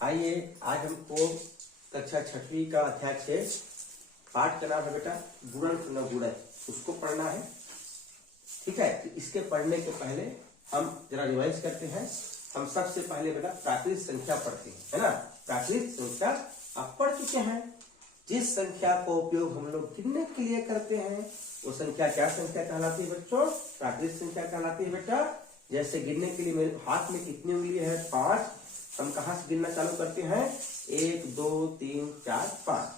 आइए आज हमको कक्षा 6वीं का अध्याय 6 पाठ का नाम है बेटा गुणन गुणन, उसको पढ़ना है। ठीक है, तो इसके पढ़ने के पहले हम जरा रिवाइज करते हैं। हम सबसे पहले बेटा प्राकृत संख्या पढ़ते हैं, है ना। प्राकृत संख्या आप पढ़ चुके हैं। जिस संख्या का उपयोग हम लोग गिनने के लिए करते हैं वो संख्या क्या संख्या कहलाती है बच्चों? प्राकृत संख्या कहलाती है बेटा। जैसे गिनने के लिए मेरे हाथ में कितनी उंगली है? 5। हम कहाँ से गिनना चालू करते हैं? 1 2 3 4 5।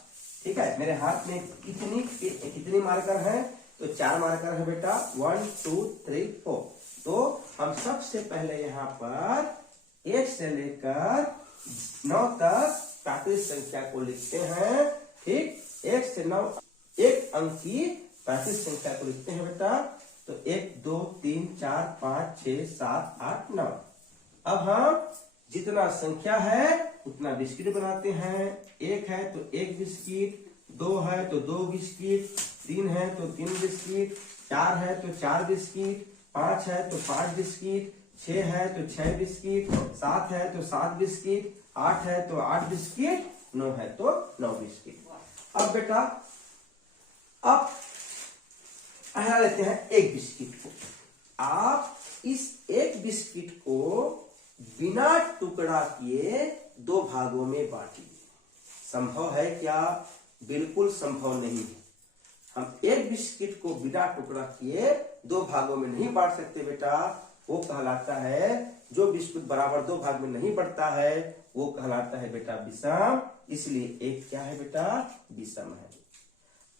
ठीक है, मेरे हाथ में कितनी मार्कर है? तो 4 मार्कर है बेटा। 1 2 3 4। तो हम सबसे पहले यहाँ पर 1 से लेकर 9 तक प्राकृत संख्या को लिखते हैं। ठीक, 1 से 9 एक अंक की प्राकृत संख्या को लिखते हैं बेटा। तो 1 2 3 4 5 6 7 8 9। अब हम जितना संख्या है उतना बिस्किट बनाते हैं। 1 है तो 1 बिस्किट, 2 है तो 2 बिस्किट, 3 है तो 3 बिस्किट, 4 है तो 4 बिस्किट, 5 है तो 5 बिस्किट, 6 है तो 6 बिस्किट, 7 है तो 7 बिस्किट, 8 है तो 8 बिस्किट, 9 है तो 9 बिस्किट। अब बेटा अब पहला लेते हैं 1 बिस्किट को। आप इस 1 बिस्किट को बिना टुकड़ा किए 2 भागों में बांटिए। संभव है क्या? बिल्कुल संभव नहीं है। हम 1 बिस्किट को बिना टुकड़ा किए 2 भागों में नहीं बांट सकते बेटा। वो कहलाता है, जो बिस्कुट बराबर 2 भाग में नहीं बढ़ता है वो कहलाता है बेटा विषम। इसलिए 1 क्या है बेटा? विषम है।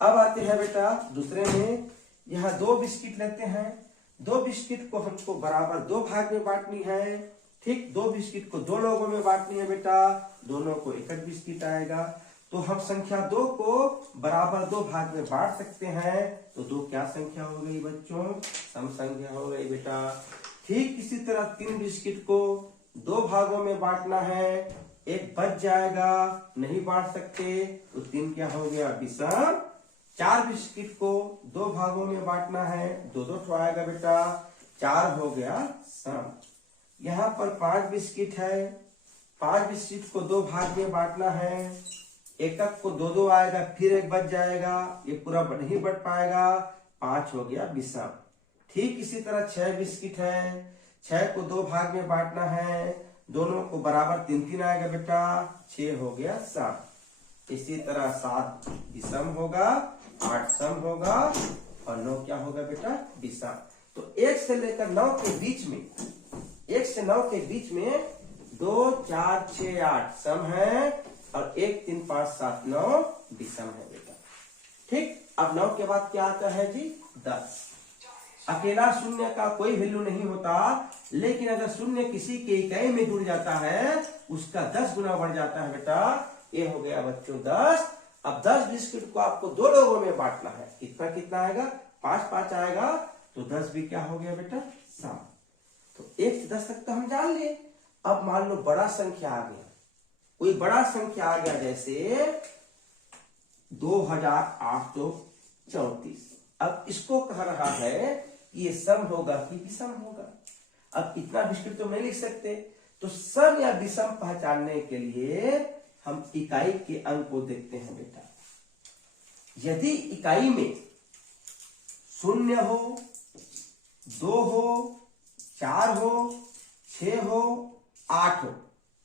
अब आते हैं बेटा दूसरे में। यहाँ 2 बिस्किट लेते हैं। 2 बिस्किट को हमको बराबर 2 भाग में बांटनी है। ठीक, 2 बिस्किट को 2 लोगों में बांटनी है बेटा। दोनों को 1 बिस्किट आएगा। तो हम संख्या 2 को बराबर 2 भाग में बांट सकते हैं। तो 2 क्या संख्या हो गई बच्चों? सम संख्या हो गई बेटा। ठीक इसी तरह 3 बिस्किट को 2 भागों में बांटना है। 1 बच जाएगा, नहीं बांट सकते, तो 3 क्या हो गया? विषम। 4 बिस्किट को 2 भागों में बांटना है, 2 आएगा बेटा, 4 हो गया सम। यहाँ पर 5 बिस्किट है। 5 बिस्किट को 2 भाग में बांटना है। 1 को 2 आएगा, फिर 1 बच जाएगा, ये पूरा नहीं बढ़ पाएगा, 5 हो गया विषम। ठीक इसी तरह 6 बिस्किट है। 6 को 2 भाग में बांटना है, दोनों को बराबर 3 आएगा बेटा, 6 हो गया सम। इसी तरह 7 विषम होगा, 8 सम होगा और 9 क्या होगा बेटा? विषम। तो 1 से लेकर 9 के बीच में 1 से 9 के बीच में 2 4 6 8 सम है और 1 3 5 7 9 विषम है बेटा। ठीक, अब 9 के बाद क्या आता है जी? 10। अकेला शून्य का कोई वैल्यू नहीं होता, लेकिन अगर शून्य किसी के इकाई में जुड़ जाता है उसका 10 गुना बढ़ जाता है बेटा। ये हो गया बच्चों 10। अब 10 बिस्किट को आपको 2 लोगों में बांटना है। कितना कितना आएगा? 5 5 आएगा, तो 10 भी क्या हो गया बेटा? सम। तो 1 से 10 तक तो हम जान लिए। अब मान लो बड़ा संख्या आ गया, कोई बड़ा संख्या आ गया, जैसे 2834। अब इसको कह रहा है कि ये सम होगा कि विषम होगा। अब इतना बिस्किट तो नहीं लिख सकते, तो सम या विषम पहचानने के लिए हम इकाई के अंक को देखते हैं बेटा। यदि इकाई में 0 हो, 2 हो, 4 हो, 6 हो, 8 हो,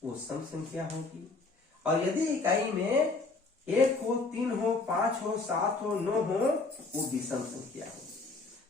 वो सम संख्या होगी। और यदि इकाई में 1 हो, 3 हो, 5 हो, 7 हो, 9 हो, वो विषम संख्या होगी।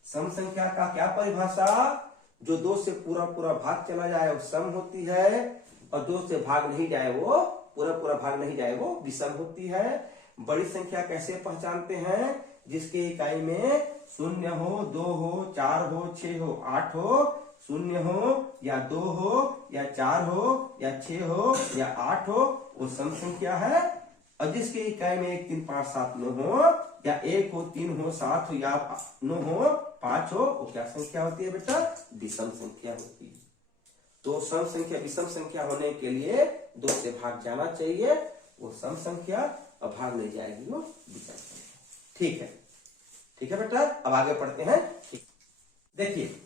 सम संख्या का क्या परिभाषा? जो 2 से पूरा भाग चला जाए वो सम होती है, और 2 से भाग नहीं जाए वो पूरा भाग नहीं जाए वो विषम होती है। बड़ी संख्या कैसे पहचानते हैं? जिसके इकाई में 0 हो, 2 हो, 4 हो, 6 हो, 8 हो, 0 हो या 2 हो या 4 हो या 6 हो या 8 हो, वो सम संख्या है। और जिसके इकाई में 1 3 5 7 9 हो, या 1 हो, 3 हो, 7 हो या 9 हो, 5 हो, वो क्या संख्या होती है बेटा? विषम संख्या होती है। तो सम संख्या विषम संख्या होने के लिए 2 से भाग जाना चाहिए, वो सम संख्या, और भाग नहीं जाएगी वो विषम संख्या। ठीक है, ठीक है बेटा। अब आगे पढ़ते हैं। देखिए,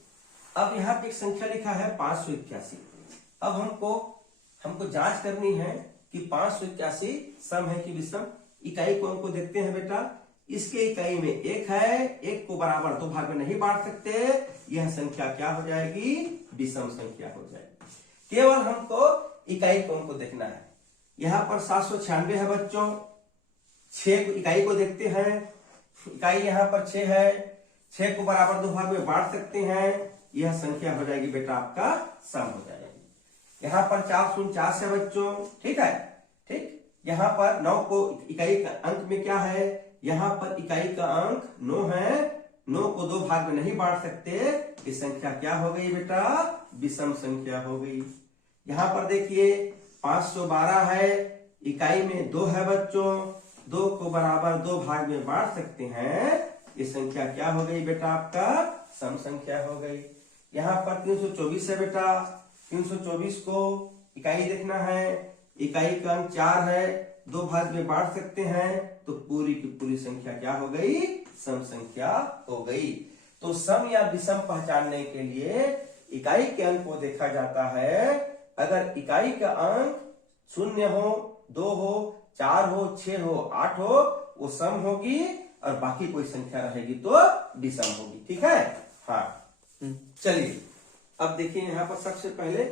अब यहाँ पे एक संख्या लिखा है 581। अब हमको जांच करनी है कि 581 सम है कि विषम। इकाई को हमको देखते हैं बेटा, इसके इकाई में एक है, एक को बराबर दो भाग में नहीं बांट सकते, यह संख्या क्या हो जाएगी, विषम संख्या हो जाएगी। केवल हमको इकाई को हमको देखना है। यहाँ पर 796 है बच्चों, 6 इकाई को देखते हैं, इकाई यहाँ पर 6 है, 6 को बराबर दो भाग में बांट सकते हैं, यह संख्या हो जाएगी बेटा आपका सम हो जाएगी। यहाँ पर 449 है बच्चों, ठीक है, ठीक। यहाँ पर 9 को इकाई का अंक में क्या है, यहाँ पर इकाई का अंक 9 है, 9 को दो भाग में नहीं बांट सकते, ये संख्या क्या हो गई बेटा, विषम संख्या हो गई। यहाँ पर देखिए 512 है, इकाई में 2 है बच्चों, 2 को बराबर दो भाग में बांट सकते हैं, ये संख्या क्या हो गई बेटा आपका सम संख्या हो गई। यहाँ पर 324 है बेटा, 324 को इकाई देखना है, इकाई का अंक 4 है, दो भाग में बांट सकते हैं, तो पूरी की पूरी संख्या क्या हो गई, सम संख्या हो गई। तो सम या विषम पहचानने के लिए इकाई के अंक को देखा जाता है। अगर इकाई का अंक 0 हो, 2 हो, 4 हो, 6 हो, 8 हो, वो सम होगी, और बाकी कोई संख्या रहेगी तो विषम होगी, ठीक है। हाँ चलिए अब देखिए, यहाँ पर सबसे पहले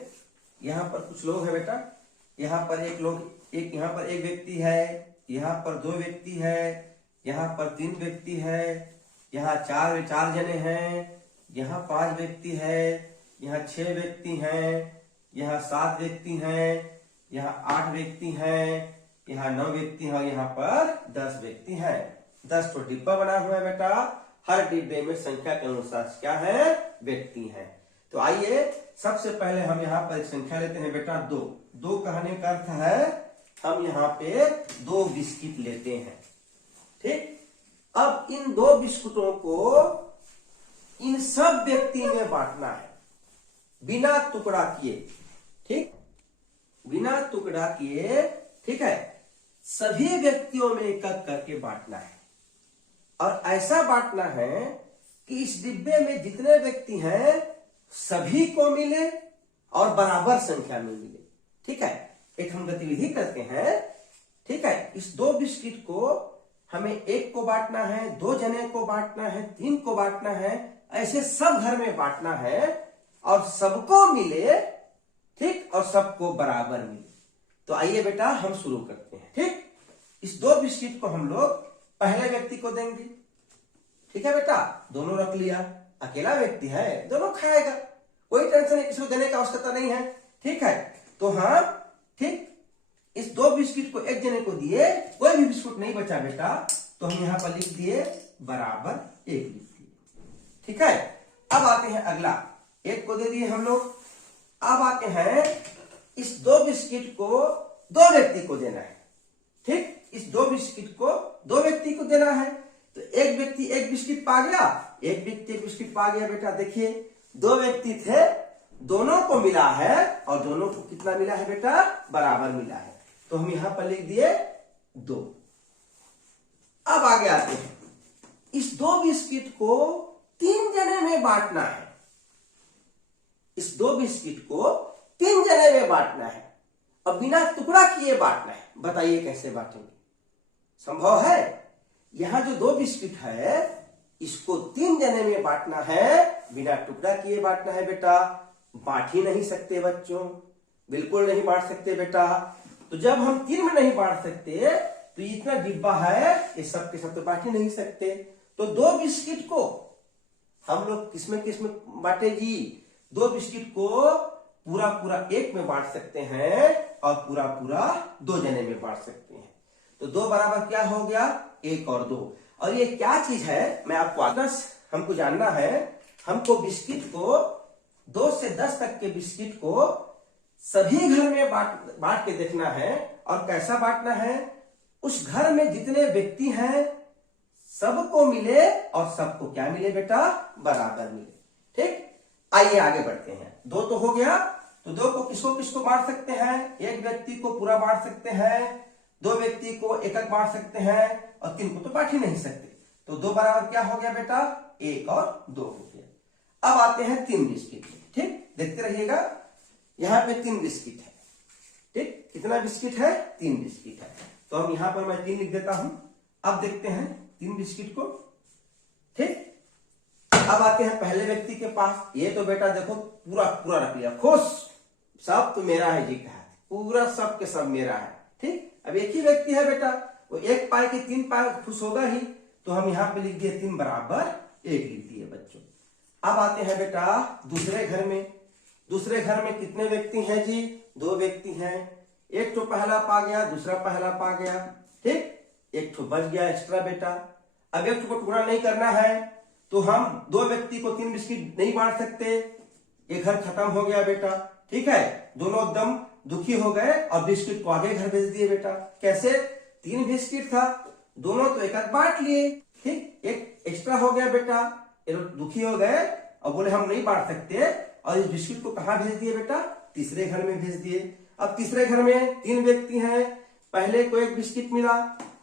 यहाँ पर कुछ लोग है बेटा, यहाँ पर यहाँ पर एक व्यक्ति है, यहाँ पर 2 व्यक्ति है, यहाँ पर 3 व्यक्ति है, यहाँ 4 जने हैं, यहाँ 5 व्यक्ति है, यहाँ 6 व्यक्ति हैं, यहाँ 7 व्यक्ति हैं, यहाँ 8 व्यक्ति हैं, यहाँ 9 व्यक्ति हैं, यहाँ पर 10 व्यक्ति हैं। 10 तो डिब्बा बना हुआ है बेटा, हर डिब्बे में संख्या के अनुसार क्या है, व्यक्ति हैं। तो आइए सबसे पहले हम यहाँ पर एक संख्या लेते हैं बेटा 2। 2 कहने का अर्थ है हम यहाँ पे 2 बिस्किट लेते हैं, ठीक। अब इन 2 बिस्कुटों को इन सब व्यक्ति में बांटना है, बिना टुकड़ा किए, ठीक, बिना टुकड़ा किए, ठीक है। सभी व्यक्तियों में एक एक करके बांटना है, और ऐसा बांटना है कि इस डिब्बे में जितने व्यक्ति हैं सभी को मिले और बराबर संख्या में मिले, ठीक है। एक हम गतिविधि करते हैं, ठीक है। इस 2 बिस्किट को हमें 1 को बांटना है, 2 जने को बांटना है, 3 को बांटना है, ऐसे सब घर में बांटना है और सबको मिले, ठीक, और सबको बराबर मिले। तो आइए बेटा हम शुरू करते हैं, ठीक। इस 2 बिस्किट को हम लोग पहले व्यक्ति को देंगे, ठीक है बेटा, दोनों रख लिया, अकेला व्यक्ति है, दोनों खाएगा, कोई टेंशन नहीं, किसी को देने की आवश्यकता नहीं है, ठीक है। तो हाँ, ठीक, इस 2 बिस्किट को एक जने को दिए, कोई भी बिस्कुट नहीं बचा बेटा, तो हम यहाँ पर लिख दिए बराबर 1 लिख दिए, ठीक है। अब आते हैं अगला, 1 को दे दिए हम लोग। अब आते हैं इस 2 बिस्किट को 2 व्यक्ति को देना है, ठीक। इस 2 बिस्किट को 2 व्यक्ति को देना है, तो एक व्यक्ति 1 बिस्किट पा गया, एक व्यक्ति 1 बिस्किट पा गया बेटा। देखिए 2 व्यक्ति थे, दोनों को मिला है, और दोनों को कितना मिला है बेटा, बराबर मिला है, तो हम यहां पर लिख दिए 2। अब आगे आते हैं, इस 2 बिस्किट को 3 जने में बांटना है, इस 2 बिस्किट को 3 जने में बांटना है, और बिना टुकड़ा किए बांटना है। बताइए कैसे बांटेंगे, संभव है? यहां जो 2 बिस्किट है इसको 3 जने में बांटना है, बिना टुकड़ा किए बांटना है बेटा। बांट ही नहीं सकते बच्चों, बिल्कुल नहीं बांट सकते बेटा। तो जब हम 3 में नहीं बांट सकते, तो इतना डिब्बा है, ये सब के सब तो बांट ही नहीं सकते। तो 2 बिस्किट को हम लोग किसमें बांटेगी, 2 बिस्किट को पूरा 1 में बांट सकते हैं, और पूरा 2 जने में बांट सकते हैं। तो 2 बराबर क्या हो गया, 1 और 2। और ये क्या चीज है, मैं आपको हमको जानना है। हमको बिस्किट को 2 से 10 तक के बिस्किट को सभी घर में बांट के देखना है। और कैसा बांटना है, उस घर में जितने व्यक्ति हैं सबको मिले, और सबको क्या मिले बेटा, बराबर मिले, ठीक। आइए आगे बढ़ते हैं। 2 तो हो गया, तो 2 को किसको बांट सकते हैं, एक व्यक्ति को पूरा बांट सकते हैं, 2 व्यक्ति को एक बांट सकते हैं, और 3 को तो बांट ही नहीं सकते। तो 2 बराबर क्या हो गया बेटा, 1 और 2 हो गया। अब आते हैं 3 बिस्किट, ठीक, देखते रहिएगा। यहाँ पे 3 बिस्किट है, ठीक, कितना बिस्किट है? 3 बिस्किट है। तो हम यहां पर मैं 3 लिख देता हूं। अब देखते हैं 3 बिस्किट को। ठीक, अब आते हैं पहले व्यक्ति के पास। ये तो बेटा देखो पूरा पूरा रख लिया, खुश, सब तो मेरा है जी, कहा पूरा सब के सब मेरा है। ठीक, अब एक ही व्यक्ति है बेटा, वो 1 पाए कि 3 पाए खुश होगा ही, तो हम यहाँ पे लिख दिए 3 बराबर 1 लिख दिए बच्चों। अब आते हैं बेटा दूसरे घर में। दूसरे घर में कितने व्यक्ति हैं जी? 2 व्यक्ति हैं। एक तो पहला पा गया, दूसरा पहला पा गया। ठीक, एक तो बच गया एक्स्ट्रा बेटा। अब एक को टुकड़ा नहीं करना है तो हम 2 व्यक्ति को 3 बिस्किट नहीं बांट सकते, ये घर खत्म हो गया बेटा। ठीक है, दोनों एकदम दुखी हो गए और बिस्किट को आगे घर भेज दिए बेटा। कैसे? 3 बिस्किट था, दोनों तो एक बांट लिए। ठीक, एक एक्स्ट्रा हो गया बेटा, ये लोग दुखी हो गए और बोले हम नहीं बांट सकते, और इस बिस्किट को कहां भेज दिए बेटा? तीसरे घर में भेज दिए। अब तीसरे घर में 3 व्यक्ति हैं, पहले को 1 बिस्किट मिला,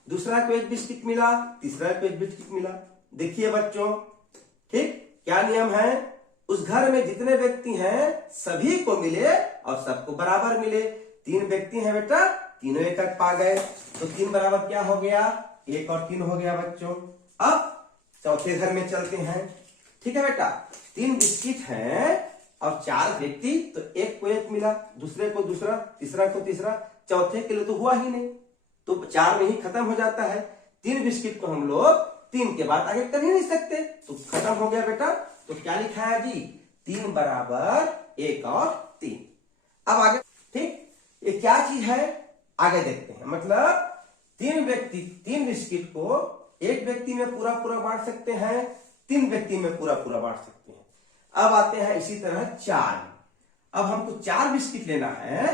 दूसरा को 1 बिस्किट मिला, तीसरा को 1 बिस्किट मिला। देखिए बच्चों, ठीक, क्या नियम है? उस घर में जितने व्यक्ति हैं सभी को मिले और सबको बराबर मिले। 3 व्यक्ति हैं बेटा, तीनों एक पा गए, तो 3 बराबर क्या हो गया? 1 और 3 हो गया बच्चों। अब चौथे घर में चलते हैं। ठीक है बेटा, 3 बिस्किट हैं और 4 व्यक्ति, तो एक को 1 मिला, दूसरे को दूसरा, तीसरा को तीसरा, चौथे के लिए तो हुआ ही नहीं, तो 4 में ही खत्म हो जाता है। 3 बिस्किट को हम लोग 3 के बाद आगे कर ही नहीं सकते, तो खत्म हो गया बेटा। तो क्या लिखा है जी? 3 बराबर 1 और 3। अब आगे, ठीक, ये क्या चीज है आगे देखते हैं। मतलब 3 व्यक्ति 3 बिस्किट को 1 व्यक्ति में पूरा पूरा बांट सकते हैं, 3 व्यक्ति में पूरा पूरा बांट सकते हैं। अब आते हैं इसी तरह 4। अब हमको 4 बिस्किट लेना है।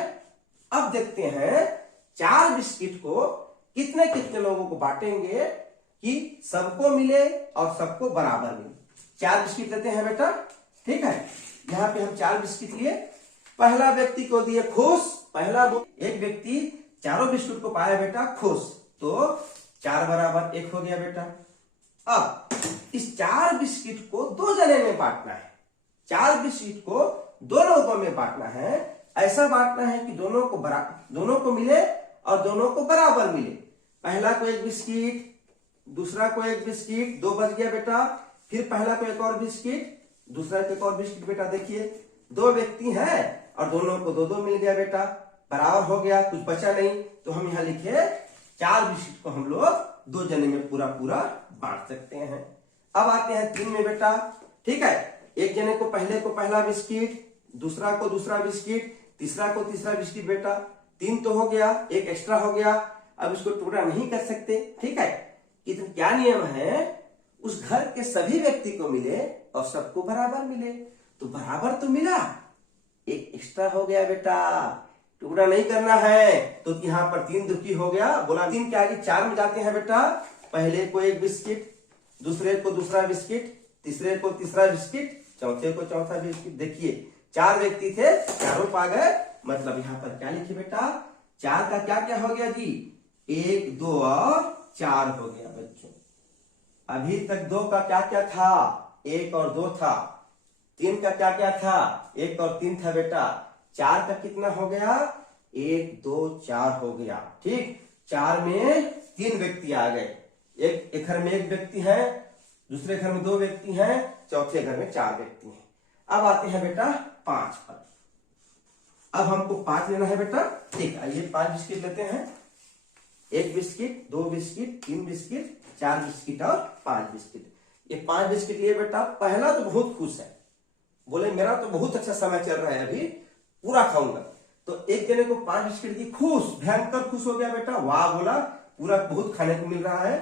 अब देखते हैं 4 बिस्किट को कितने कितने लोगों को बांटेंगे कि सबको मिले और सबको बराबर मिले। 4 बिस्किट लेते हैं बेटा। ठीक है, यहाँ पे हम 4 बिस्किट लिए, पहला व्यक्ति को दिए खुश, पहला एक व्यक्ति चारों बिस्कुट को पाया बेटा खुश, तो 4 बराबर 1 हो गया बेटा। अब इस 4 बिस्किट को 2 जने में बांटना है। 4 बिस्किट को 2 लोगों में बांटना है। ऐसा बांटना है कि दोनों को मिले और दोनों को बराबर मिले। पहला को 1 बिस्किट, दूसरा को 1 बिस्किट, 2 बच गया बेटा। फिर पहला को 1 और बिस्किट, दूसरा को 1 और बिस्किट बेटा। देखिए 2 व्यक्ति हैं और दोनों को 2-2 मिल गया बेटा, बराबर हो गया, कुछ बचा नहीं, तो हम यहाँ लिखे 4 बिस्किट को हम लोग 2 जने में पूरा पूरा बांट सकते हैं। अब आते हैं 3 में बेटा। ठीक है, एक जने को पहला बिस्किट, दूसरा को दूसरा बिस्किट, तीसरा को तीसरा बिस्किट बेटा। 3 तो हो गया, 1 एक्स्ट्रा हो गया, अब इसको टुकड़ा नहीं कर सकते। ठीक है, तो क्या नियम है? उस घर के सभी व्यक्ति को मिले और सबको बराबर मिले, तो बराबर तो मिला, 1 एक्स्ट्रा हो गया बेटा, टुकड़ा नहीं करना है, तो यहाँ पर 3 दुखी हो गया, बोला 3 के आगे 4 में जाते हैं बेटा। पहले को 1 बिस्किट, दूसरे को दूसरा बिस्किट, तीसरे को तीसरा बिस्किट, चौथे को चौथा बिस्किट। देखिए 4 व्यक्ति थे, चारों पा गए, मतलब यहाँ पर क्या लिखे बेटा? 4 का क्या क्या हो गया जी? 1, 2 और 4 हो गया बच्चों। अभी तक 2 का क्या क्या था? 1 और 2 था। 3 का क्या क्या था? 1 और 3 था बेटा। 4 का कितना हो गया? 1, 2, 4 हो गया। ठीक, 4 में 3 व्यक्ति आ गए। एक घर में 1 व्यक्ति है, दूसरे घर में 2 व्यक्ति हैं, चौथे घर में 4 व्यक्ति हैं। अब आते हैं बेटा 5 पर। अब हमको 5 लेना है बेटा। ठीक, आइए 5 बिस्किट लेते हैं। 1 बिस्किट, 2 बिस्किट, 3 बिस्किट, 4 बिस्किट और 5 बिस्किट। ये 5 बिस्किट लिए बेटा। पहला तो बहुत खुश है, बोले मेरा तो बहुत अच्छा समय चल रहा है, अभी पूरा खाऊंगा। तो एक जने को 5 बिस्किट दी, खुश, भयंकर खुश हो गया बेटा, वाह बोला, पूरा बहुत खाने को मिल रहा है,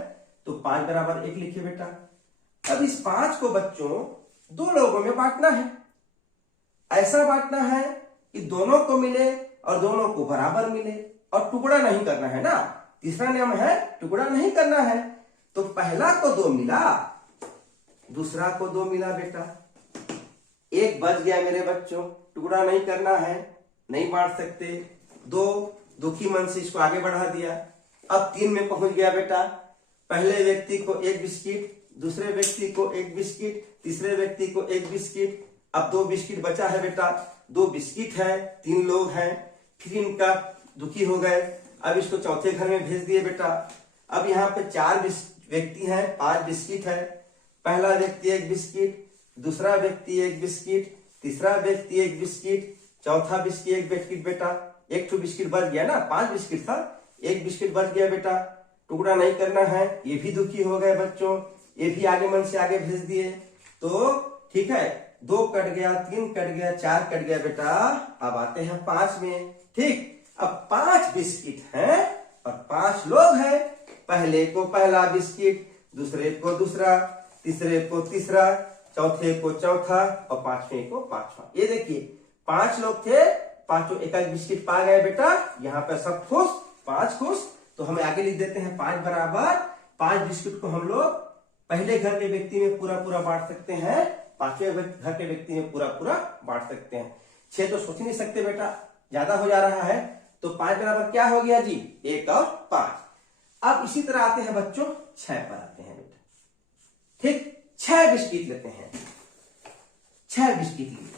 तो 5 बराबर 1 लिखिए बेटा। अब इस 5 को बच्चों 2 लोगों में बांटना है। ऐसा बांटना है कि दोनों को मिले और दोनों को बराबर मिले, और टुकड़ा नहीं करना है ना। तीसरा नियम है टुकड़ा नहीं करना है। तो पहला को 2 मिला, दूसरा को 2 मिला बेटा, 1 बच गया मेरे बच्चों, टुकड़ा नहीं करना है, नहीं बांट सकते। 2 दुखी मन से इसको आगे बढ़ा दिया। अब 3 में पहुंच गया बेटा। पहले व्यक्ति को 1 बिस्किट, दूसरे व्यक्ति को 1 बिस्किट, तीसरे व्यक्ति को 1 बिस्किट। अब 2 बिस्किट बचा है बेटा, 2 बिस्किट है, 3 लोग हैं, फिर इनका दुखी हो गए। अब इसको चौथे घर में भेज दिए बेटा। अब यहाँ पे 4 व्यक्ति हैं, 5 बिस्किट है। पहला व्यक्ति 1 बिस्किट, दूसरा व्यक्ति 1 बिस्किट, तीसरा व्यक्ति 1 बिस्किट, चौथा व्यक्ति 1 बिस्किट बेटा। एक तो बिस्किट बच गया ना, 5 बिस्किट था, 1 बिस्किट बच गया बेटा। टुकड़ा नहीं करना है। ये भी दुखी हो गए बच्चों, ये भी आगे मन से आगे भेज दिए। तो ठीक है, 2 कट गया, 3 कट गया, 4 कट गया बेटा। अब आते हैं 5 में। ठीक, अब 5 बिस्किट हैं और 5 लोग हैं। पहले को पहला बिस्किट, दूसरे को दूसरा, तीसरे को तीसरा, चौथे को चौथा और 5वें को 5वां। ये देखिए 5 लोग थे, 5 एक बिस्किट पा गए बेटा। यहाँ पे सब खुश, 5 खुश। तो हम आगे लिख देते हैं 5 बराबर 5 बिस्किट को हम लोग पहले घर के व्यक्ति में पूरा पूरा बांट सकते हैं, 5वें घर के व्यक्ति में पूरा पूरा बांट सकते हैं। 6 तो सोच नहीं सकते बेटा, ज्यादा हो जा रहा है। तो 5 बराबर क्या हो गया जी, 1 और 5। अब इसी तरह आते हैं बच्चों 6 पर आते हैं बेटा। ठीक, 6 बिस्किट लेते हैं, 6 बिस्किट लिए,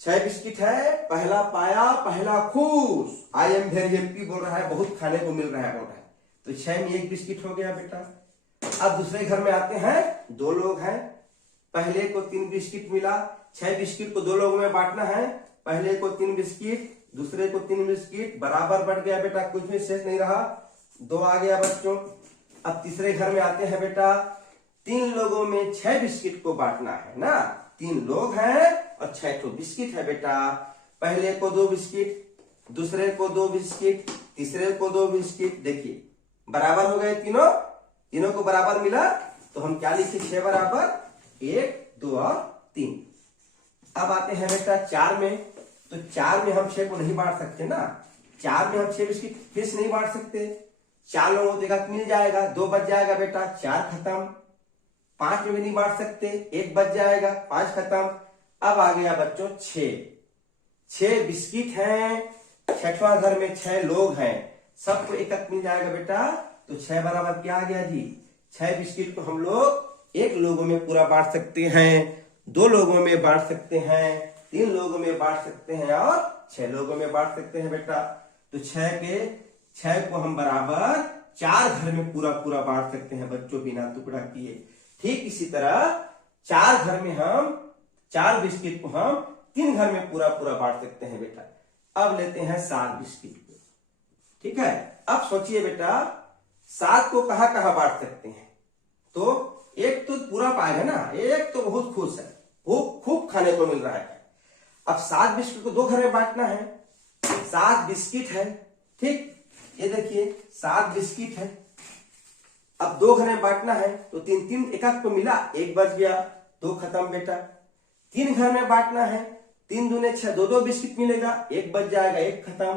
6 बिस्किट है। पहला पाया पहला खुश, आई एम वेरी हैप्पी बोल रहा है, बहुत खाने को मिल रहा है बोल रहा है। तो 6 में 1 बिस्किट हो गया बेटा। अब दूसरे घर में आते हैं, 2 लोग हैं। पहले को 3 बिस्किट मिला, 6 बिस्किट को 2 लोगों में बांटना है। पहले को 3 बिस्किट, दूसरे को 3 बिस्किट, बराबर बढ़ गया बेटा, कुछ भी शेष नहीं रहा, 2 आ गया बच्चों। अब तीसरे घर में आते हैं बेटा, 3 लोगों में 6 बिस्किट को बांटना है ना। 3 लोग हैं और 6 तो बिस्किट है बेटा। पहले को 2 बिस्किट, दूसरे को 2 बिस्किट, तीसरे को 2 बिस्किट। देखिए बराबर हो गए, तीनों को बराबर मिला। तो हम क्या लिखे, 6 बराबर 1, 2 और 3। अब आते हैं बेटा 4 में। तो 4 में हम 6 को नहीं बांट सकते ना, 4 में हम 6 बिस्किट फिर से नहीं बांट सकते। 4 लोगों को एक मिल जाएगा, 2 बच जाएगा बेटा, 4 खत्म। 5 में भी नहीं बांट सकते, 1 बच जाएगा, 5 खत्म। अब आ गया बच्चों 6 बिस्किट हैं, 6वां घर में 6 लोग हैं, सबको एक मिल जाएगा बेटा। तो 6 बराबर क्या आ गया जी, 6 बिस्किट को हम लोग 1 लोगों में पूरा बांट सकते हैं, 2 लोगों में बांट सकते हैं, 3 लोगों में बांट सकते हैं और 6 लोगों में बांट सकते हैं बेटा। तो 6 को हम बराबर 4 घर में पूरा पूरा बांट सकते हैं बच्चों, बिना टुकड़ा किए। ठीक इसी तरह 4 घर में हम 4 बिस्किट को हम 3 घर में पूरा पूरा बांट सकते हैं बेटा। अब लेते हैं 7 बिस्किट को। ठीक है, अब सोचिए बेटा 7 को कहां कहां बांट सकते हैं। तो एक तो पूरा पाएगा ना, एक तो बहुत खुश है, खूब खाने को मिल रहा है। अब 7 बिस्किट को 2 घर में बांटना है। 7 बिस्किट है, ठीक, ये देखिए 7 बिस्किट है। अब 2 घर में बांटना है। तो 3 एक को मिला, 1 बच गया, 2 खत्म बेटा। 3 घर में बांटना है, 3 दूने 6, 2 बिस्किट मिलेगा, 1 बच जाएगा, 1 खत्म।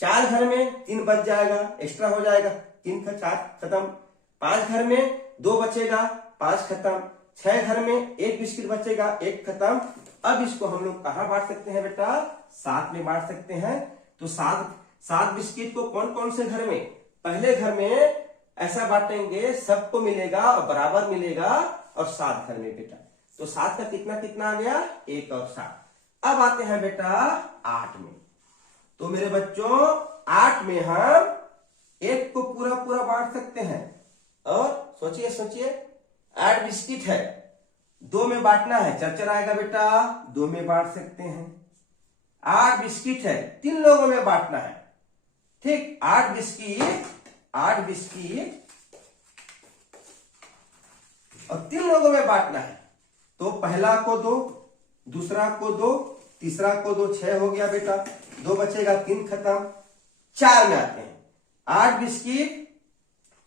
4 घर में 3 बच जाएगा, एक्स्ट्रा हो जाएगा, 3 का 4 खत्म। 5 घर में 2 बचेगा, 5 खत्म। 6 घर में 1 बिस्किट बचेगा, 1 खत्म। अब इसको हम लोग कहां बांट सकते हैं बेटा, 7 में बांट सकते हैं। तो 7 बिस्किट को कौन कौन से घर में, पहले घर में ऐसा बांटेंगे सबको मिलेगा और बराबर मिलेगा, और 7 घर में बेटा। तो 7 का कितना कितना आ गया, 1 और 7। अब आते हैं बेटा 8 में। तो मेरे बच्चों 8 में हम 1 को पूरा पूरा बांट सकते हैं। और सोचिए 8 बिस्किट है, 2 में बांटना है, चरचर आएगा बेटा, 2 में बांट सकते हैं। 8 बिस्किट है, 3 लोगों में बांटना है। ठीक, 8 बिस्किट और 3 लोगों में बांटना है। तो पहला को 2, दूसरा को 2, तीसरा को 2, 6 हो गया बेटा, 2 बचेगा, 3 खत्म। 4 में आते हैं, 8 बिस्किट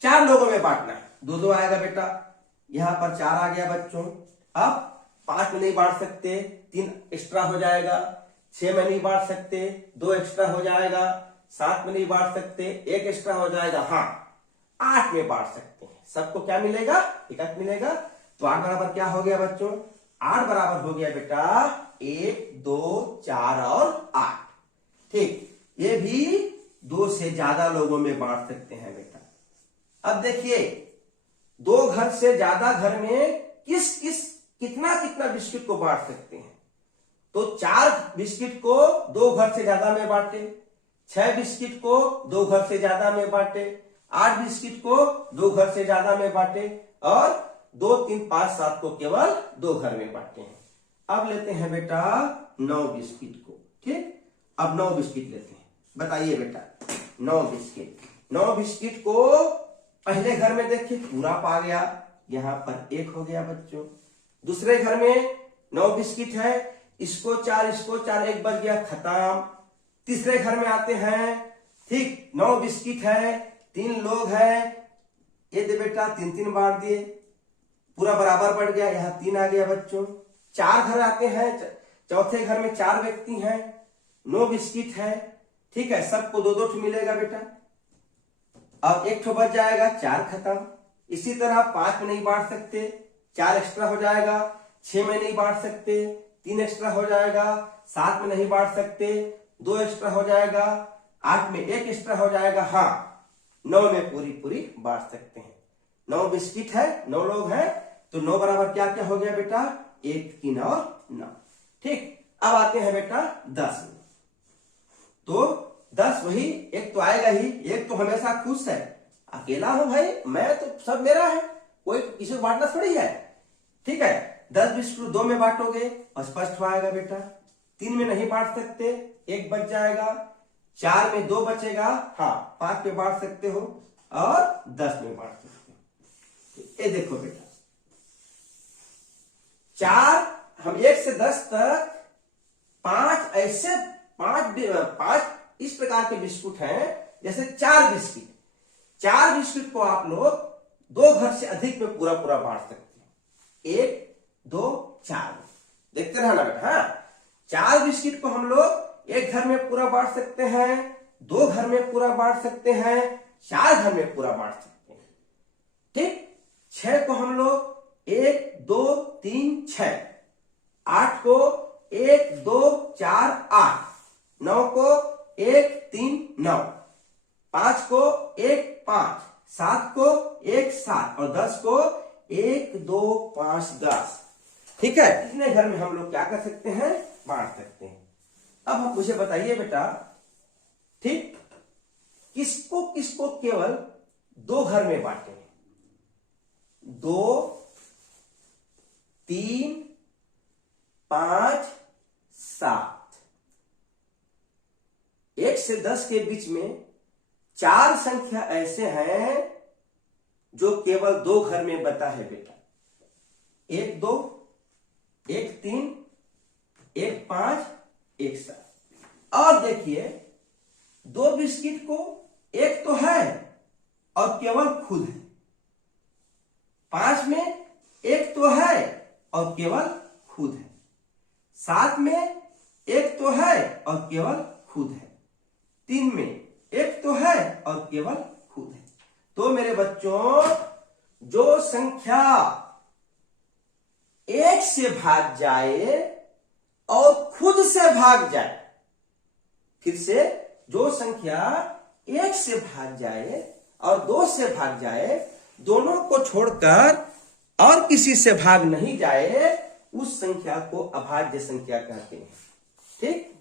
4 लोगों में बांटना है, 2 आएगा बेटा, यहां पर 4 आ गया बच्चों। अब 5 में नहीं बांट सकते, 3 एक्स्ट्रा हो जाएगा। 6 में नहीं बांट सकते, 2 एक्स्ट्रा हो जाएगा। 7 में नहीं बांट सकते, 1 एक्स्ट्रा हो जाएगा। हाँ, 8 में बांट सकते हैं, सबको क्या मिलेगा, 1 मिलेगा। तो 8 बराबर क्या हो गया बच्चों, 8 बराबर हो गया बेटा 1, 2, 4 और 8। ठीक, ये भी 2 से ज्यादा लोगों में बांट सकते हैं बेटा। अब देखिए 2 घर से ज्यादा घर में कितना बिस्किट को बांट सकते हैं। तो 4 बिस्किट को 2 घर से ज्यादा में बांटे, 6 बिस्किट को 2 घर से ज्यादा में बांटे, 8 बिस्किट को 2 घर से ज्यादा में बांटे, और 2, 3, 5, 7 को केवल 2 घर में बांटे हैं। अब लेते हैं बेटा 9 बिस्किट को। ठीक, अब 9 बिस्किट लेते हैं। बताइए बेटा 9 बिस्किट को पहले घर में देखिए पूरा पा गया, यहां पर 1 हो गया बच्चों। दूसरे घर में 9 बिस्किट है, इसको 4 1 बच गया, खत्म। तीसरे घर में आते हैं, ठीक 9 बिस्किट है, 3 लोग हैं, ये दे बेटा 3 बांट दिए, पूरा बराबर बढ़ गया, यहाँ 3 आ गया बच्चों। 4 घर आते हैं, चौथे घर में 4 व्यक्ति हैं, 9 बिस्किट है, ठीक है, सबको 2 मिलेगा बेटा। अब 1 बच जाएगा, 4 खत्म। इसी तरह 5 में नहीं बांट सकते, 4 एक्स्ट्रा हो जाएगा। 6 में नहीं बांट सकते, 3 एक्स्ट्रा हो जाएगा। 7 में नहीं बांट सकते, 2 एक्स्ट्रा हो जाएगा। 8 में 1 एक्स्ट्रा हो जाएगा। हाँ, 9 में पूरी बांट सकते हैं। 9 बिस्किट है, 9 लोग हैं, तो 9 बराबर क्या क्या हो गया बेटा, 1, 3 और 9। ठीक, अब आते हैं बेटा 10 में। तो 10 वही 1 तो आएगा ही, 1 तो हमेशा खुश है, अकेला हूं भाई मैं, तो सब मेरा है, कोई किसी को बांटना थोड़ी है। ठीक है, 10 बिस्कुट 2 में बांटोगे, स्पष्ट आएगा बेटा। 3 में नहीं बांट सकते, 1 बच जाएगा। 4 में 2 बचेगा, हाँ 5 में बांट सकते हो, और 10 में बांट सकते हो। ये देखो बेटा 4, हम 1 से 10 तक 5 ऐसे 5 इस प्रकार के बिस्कुट हैं, जैसे 4 बिस्किट को आप लोग 2 घर से अधिक में पूरा बांट सकते हैं। 1, 2, 4 देखते रहना बेटा। हाँ, 4 बिस्किट को हम लोग 1 घर में पूरा बांट सकते हैं, 2 घर में पूरा बांट सकते हैं, 4 घर में पूरा बांट सकते हैं। ठीक, 6 को हम लोग 1, 2, 3, 6, 8 को 1, 2, 4, 8, 9 को 1, 3, 9, 5 को 1, 5, 7 को 1, 7, और 10 को 1, 2, 5, 10। ठीक है, इतने घर में हम लोग क्या कर सकते हैं, बांट सकते हैं। अब हम मुझे बताइए बेटा, ठीक, किसको केवल 2 घर में बांटे हैं? 2, 3, 5, 7। 1 से 10 के बीच में 4 संख्या ऐसे हैं जो केवल 2 घर में बता है बेटा। 1, 2, 1, 3, 1, 5, 1, 7। और देखिए 2 बिस्किट को 1 तो है और केवल खुद है। 5 में 1 तो है और केवल खुद है। 7 में 1 तो है और केवल खुद है। 3 में 1 तो है और केवल खुद है। तो मेरे बच्चों, जो संख्या 1 से भाग जाए और खुद से भाग जाए, फिर से, जो संख्या 1 से भाग जाए और 2 से भाग जाए, दोनों को छोड़कर और किसी से भाग नहीं जाए, उस संख्या को अभाज्य संख्या कहते हैं। ठीक,